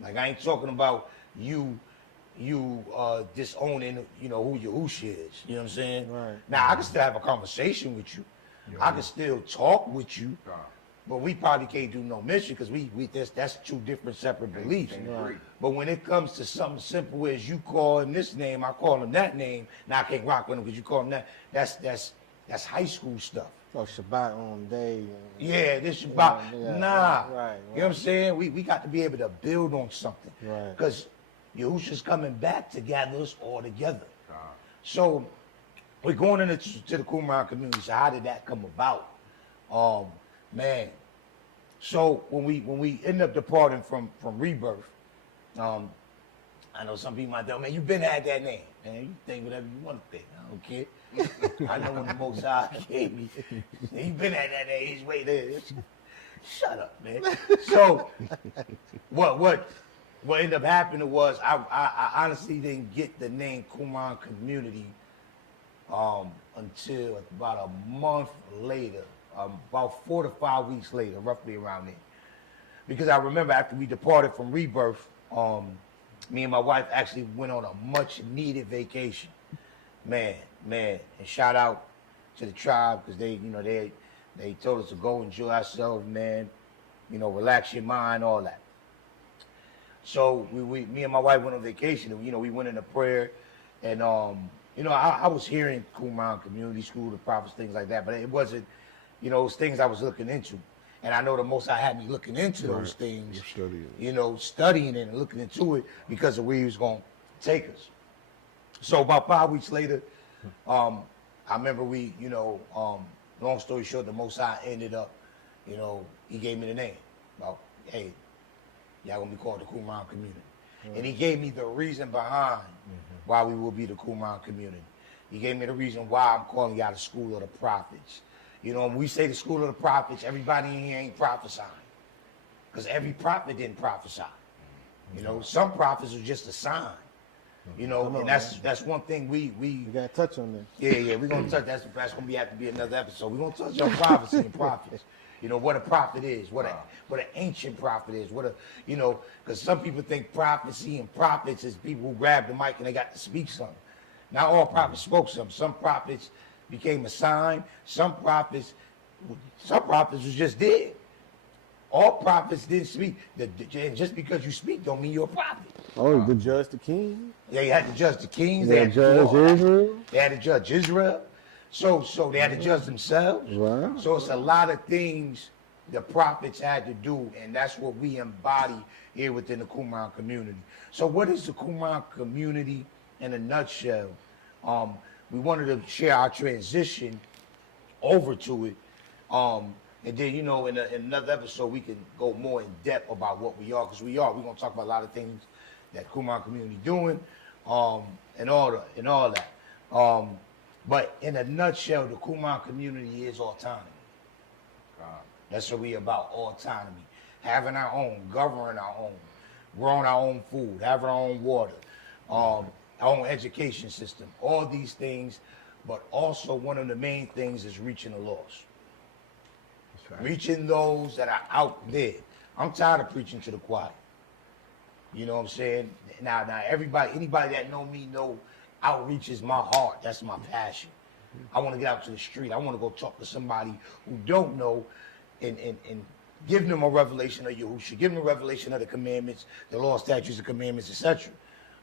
Like, I ain't talking about you disowning, who Yahusha is. You know what I'm saying? Right. Now, I can still have a conversation with you. I can still talk with you, but we probably can't do no mission because that's two different separate beliefs. Right. But when it comes to something simple as you call him this name, I call him that name, now I can't rock with him because you call him that. That's high school stuff. Oh, Shabbat on day. Yeah, this is about yeah, nah. right. You know what I'm saying? We got to be able to build on something. Right. Because Yahusha's coming back to gather us all together. So we're going into the Qumran community. So how did that come about? Man. So when we end up departing from Rebirth, I know some people might tell, man, you've been had that name. Man, you think whatever you want to think. I don't care. I know when the Most High gave me. You've been at that name. He's way there. Shut up, man. So what ended up happening was I honestly didn't get the name Qumran Community until about a month later, about 4 to 5 weeks later, roughly around there. Because I remember after we departed from Rebirth, me and my wife actually went on a much needed vacation. Man, and shout out to the tribe because they told us to go enjoy ourselves, man. Relax your mind, all that. So me and my wife went on vacation, and we went into prayer, and I was hearing Qumran Community School, the prophets, things like that, but it wasn't, it was things I was looking into. And I know the Most High had me looking into those things, studying it and looking into it because of where he was going to take us. So about 5 weeks later, I remember long story short, the Most High ended up, he gave me the name. Well, hey, y'all gonna be called the Qumran Community. And he gave me the reason behind why we will be the Qumran Community. He gave me the reason why I'm calling y'all the School of the Prophets. When we say the School of the Prophets, everybody in here ain't prophesying. Because every prophet didn't prophesy. Some prophets are just a sign. And that's one thing we gotta touch on this. Yeah, we're gonna touch. That's gonna have to be another episode. We're gonna touch on prophecy and prophets. What a prophet is, what an ancient prophet is, because some people think prophecy and prophets is people who grab the mic and they got to speak something. Not all prophets spoke something. Some prophets became a sign. Some prophets was just dead. All prophets didn't speak. And just because you speak don't mean you're a prophet. Oh, the judge the king? Yeah, you had to judge the kings. They had to judge Israel? They had to judge Israel. So they had to judge themselves. Wow. So it's a lot of things the prophets had to do, and that's what we embody here within the Qumran community. So what is the Qumran community in a nutshell? We wanted to share our transition over to it. And then, in another episode, we can go more in depth about what we are, because we're going to talk about a lot of things that Qumran community doing, and all that. But in a nutshell, the Qumran community is autonomy. That's what we about, autonomy. Having our own, governing our own, growing our own food, having our own water, our own education system, all these things. But also one of the main things is reaching the lost. Right. Reaching those that are out there. I'm tired of preaching to the choir. You know what I'm saying? Now anybody that know me know outreach is my heart. That's my passion. I want to get out to the street. I want to go talk to somebody who don't know and give them a revelation of Yahushua, give them a revelation of the commandments, the law, statutes, and commandments, etc.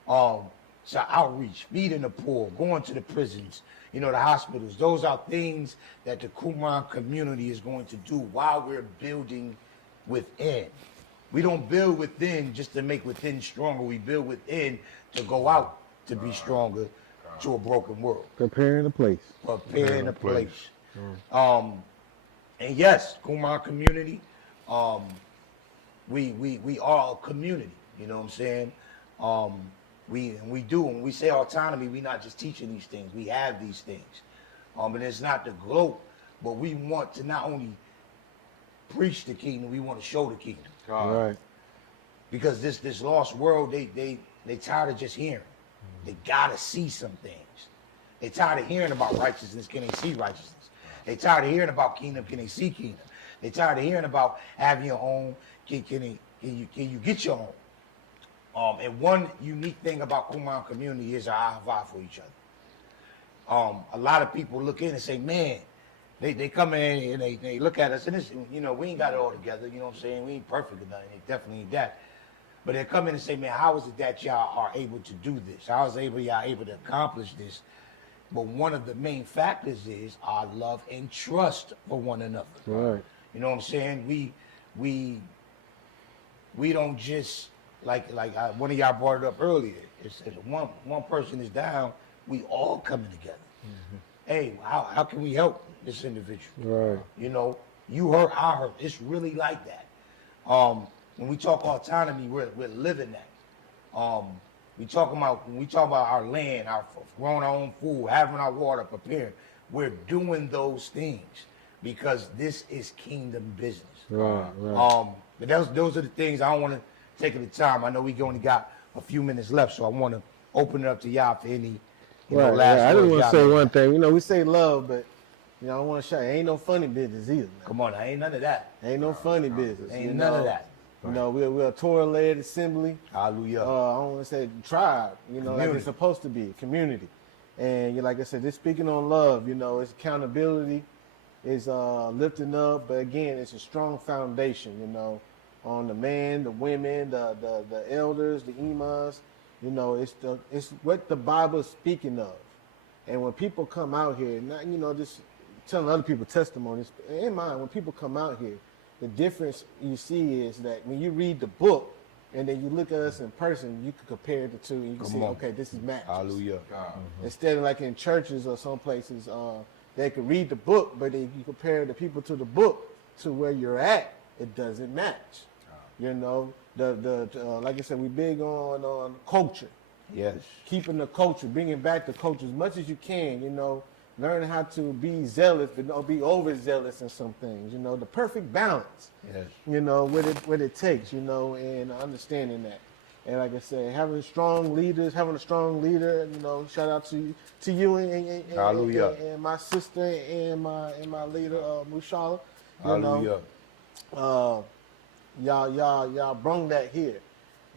So outreach, feeding the poor, going to the prisons, the hospitals. Those are things that the Qumran community is going to do while we're building within. We don't build within just to make within stronger. We build within to go out to be stronger to a broken world. Preparing the place. Preparing the place. And yes, Qumran community, we are a community, you know what I'm saying? we do. When we say autonomy, we're not just teaching these things. We have these things. And it's not the gloat, but we want to not only preach the kingdom, we want to show the kingdom. Right. Because this lost world, they tired of just hearing. They gotta see some things. They tired of hearing about righteousness, can they see righteousness? They tired of hearing about kingdom, can they see kingdom? They tired of hearing about having your own, can you get your own? And one unique thing about Qumran community is our ahava for each other. A lot of people look in and say, man, they come in and they look at us, and this, we ain't got it all together, you know what I'm saying? We ain't perfect or nothing, it definitely ain't that. But they come in and say, man, how is it that y'all are able to do this? How is y'all able to accomplish this? But one of the main factors is our love and trust for one another. Right. You know what I'm saying? We don't just, like one of y'all brought it up earlier. It's one person is down, we all coming together. Mm-hmm. Hey, how can we help this individual? Right. You hurt, I hurt. It's really like that. When we talk autonomy, we're living that. When we talk about our land, our growing our own food, having our water prepared, we're doing those things because this is kingdom business. Right. But those are the things. I don't want to take the time. I know we only got a few minutes left, so I want to open it up to y'all for any last I just words want to y'all say may one thing. We say love, but I want to show you, ain't no funny business either. Man. Come on, ain't none of that. Ain't no funny business. Ain't none of that. We're a Torah-led assembly. Hallelujah. I don't want to say tribe, like Community. it's supposed to be, community. And like I said, just speaking on love, it's accountability, it's lifting up, but again, it's a strong foundation, on the men, the women, the elders, the imams, it's what the Bible is speaking of. And when people come out here, not, just telling other people testimonies, in mind, when people come out here, the difference you see is that when you read the book and then you look at us in person, you can compare the two and you can see, okay, this is matches. Hallelujah. Mm-hmm. Instead of like in churches or some places, they could read the book, but if you compare the people to the book to where you're at, it doesn't match. Like I said, we big on culture. Yes. Keeping the culture, bringing back the culture as much as you can, learn how to be zealous, but not be overzealous in some things, the perfect balance. Yes. What it takes, and understanding that. And like I said, having strong leaders, having a strong leader, shout out to you and my sister and my leader, Mushala. Hallelujah. Y'all brung that here.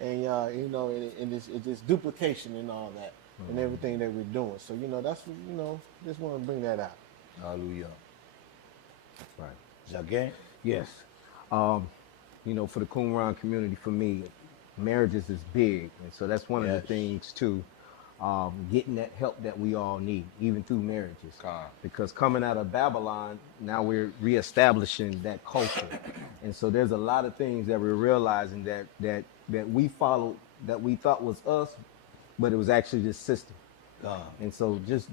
And and it's duplication and all that. And everything that we're doing. So, that's, just want to bring that out. Hallelujah. That's right. Is that okay? Yes. For the Qumran community, for me, marriages is big. And so that's one of the things, too, getting that help that we all need, even through marriages. Because coming out of Babylon, now we're reestablishing that culture. And so there's a lot of things that we're realizing that we followed, that we thought was us, but it was actually this system. And so just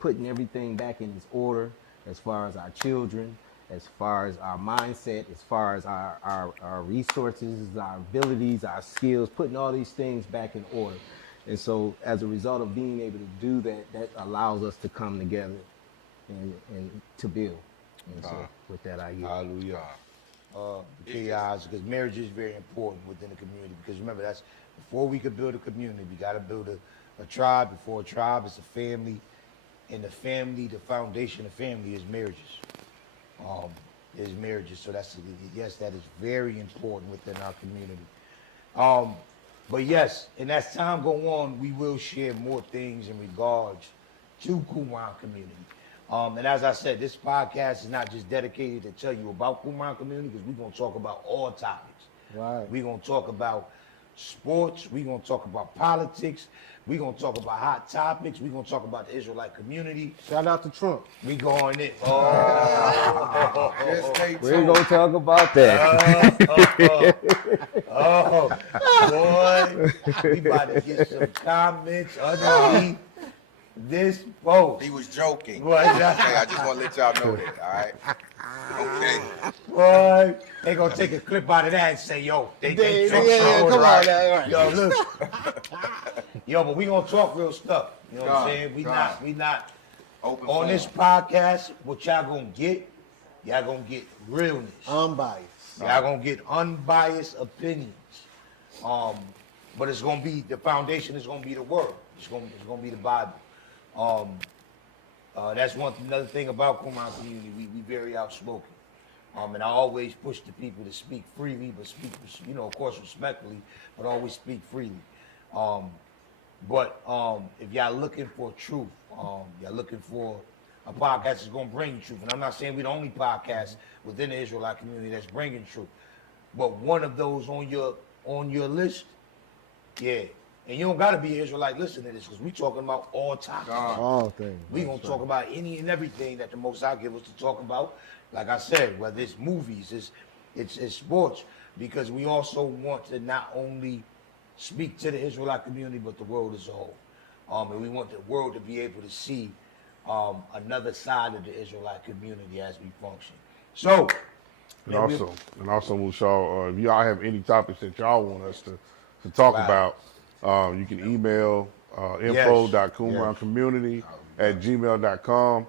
putting everything back in its order as far as our children, as far as our mindset, as far as our resources, our abilities, our skills, putting all these things back in order. And so as a result of being able to do that, that allows us to come together and to build. And so with that, I yield. Hallelujah. Because marriage is very important within the community. Because remember, that's before we could build a community, we got to build a tribe. Before a tribe, it's a family. And the family, the foundation of family is marriages. So that is very important within our community. But yes, and as time go on, we will share more things in regards to Qumran community. And as I said, this podcast is not just dedicated to tell you about Qumran community, because we're going to talk about all topics. Right. We're going to talk about sports. We're going to talk about politics. We're going to talk about hot topics. We're going to talk about the Israelite community. Shout out to Trump. We going in. Just stay tuned. We're going to talk about that. Boy, we about to get some comments underneath this post. He was joking. Boy, I just want to let y'all know that, all right? Okay. Boy, they gonna take a clip out of that and say, yo, they come on now. Yo, look. Yo, but we gonna talk real stuff. You know what I'm saying? We not Open on this forum. podcast. What y'all gonna get? Y'all gonna get realness. Unbiased. Y'all gonna get unbiased opinions. But it's gonna be the foundation. Is gonna be the word. It's gonna be the Bible. That's another thing about Qumran community. We very outspoken. And I always push the people to speak freely, but speak, of course, respectfully, but always speak freely. But if y'all looking for truth, y'all looking for a podcast that's gonna bring you truth. And I'm not saying we're the only podcast within the Israelite community that's bringing truth, but one of those on your list, yeah. And you don't gotta be an Israelite listening to this, because we talking about all topics. All things. We gonna talk about any and everything that the Most High give us to talk about. Like I said, whether it's movies, it's sports, because we also want to not only speak to the Israelite community, but the world as a whole. And we want the world to be able to see another side of the Israelite community as we function. So, And also, Mushal, if y'all have any topics that y'all want us to talk about, you can email info.qumrancommunity@gmail.com.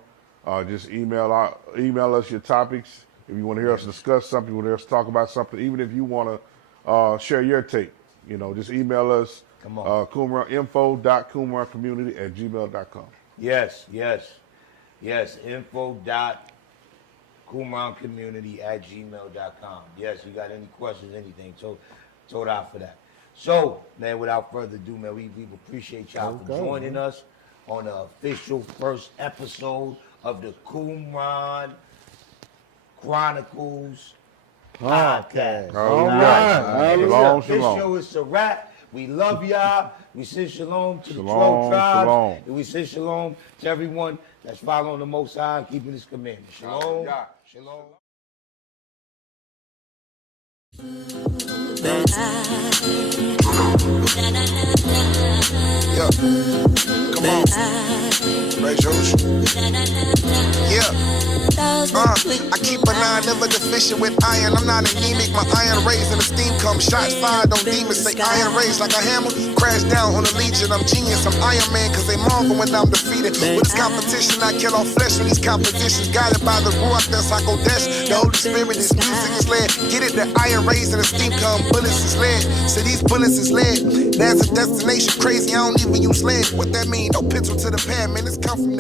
Just email us your topics. If you want to hear us discuss something, you want to hear us talk about something, even if you want to share your take, just email us info.qumrancommunity@gmail.com. Yes. Info.qumrancommunity@gmail.com. Yes, you got any questions, anything, told out for that. So, man, without further ado, man, we appreciate y'all for joining us on the official first episode of the Qumran Chronicles Podcast. All right. Shalom, This shalom. show is a wrap. We love y'all. We say shalom to the 12 Shalom, tribes. shalom. And we say shalom to everyone that's following the Most High and keeping His commandments. Shalom. Shalom. Yeah. Come on. Raise yours. Yeah. I keep an eye never deficient with iron. I'm not anemic. My iron raised and the steam comes. Shots fired on demons. Say iron raised like a hammer. Crash down on a legion. I'm genius. I'm Iron Man because they marvel when I'm defeated. With this competition, I kill all flesh with these compositions. Guided by the Ruach, that's Hakodesh. The Holy Spirit, this music is led. Get it, the iron raised and the steam come. Bullets is lead. So these bullets is lead. There's a destination crazy. I don't even use lead. What that mean? No pencil to the pad, man. This come from the